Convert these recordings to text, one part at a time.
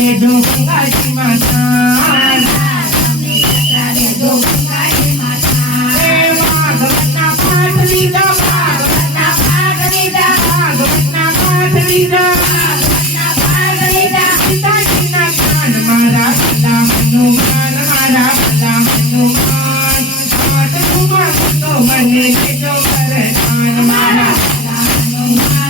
दे दूँगी काली माता Mani, Mani, Mani, Mani, Mani, Mani, Mani, Mani, Mani,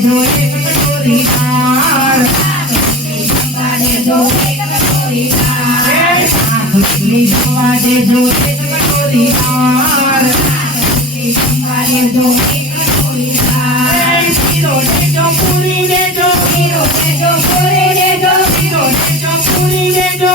ধরে পরিবার সবারে ধরে পরিবার সবারে ধরে পরিবার সবারে ধরে পরিবার চিরো নেজো পুরি নেজো চিরো নেজো পুরি নেজো চিরো নেজো পুরি নেজো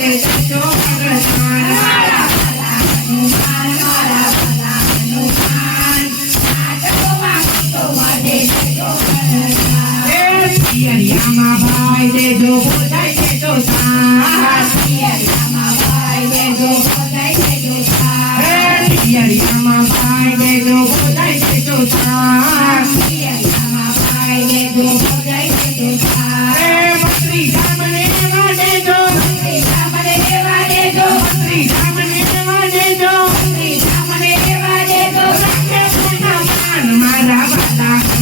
કુટો મને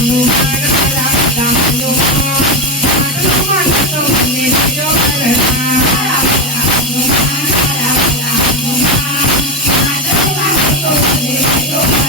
Thank you.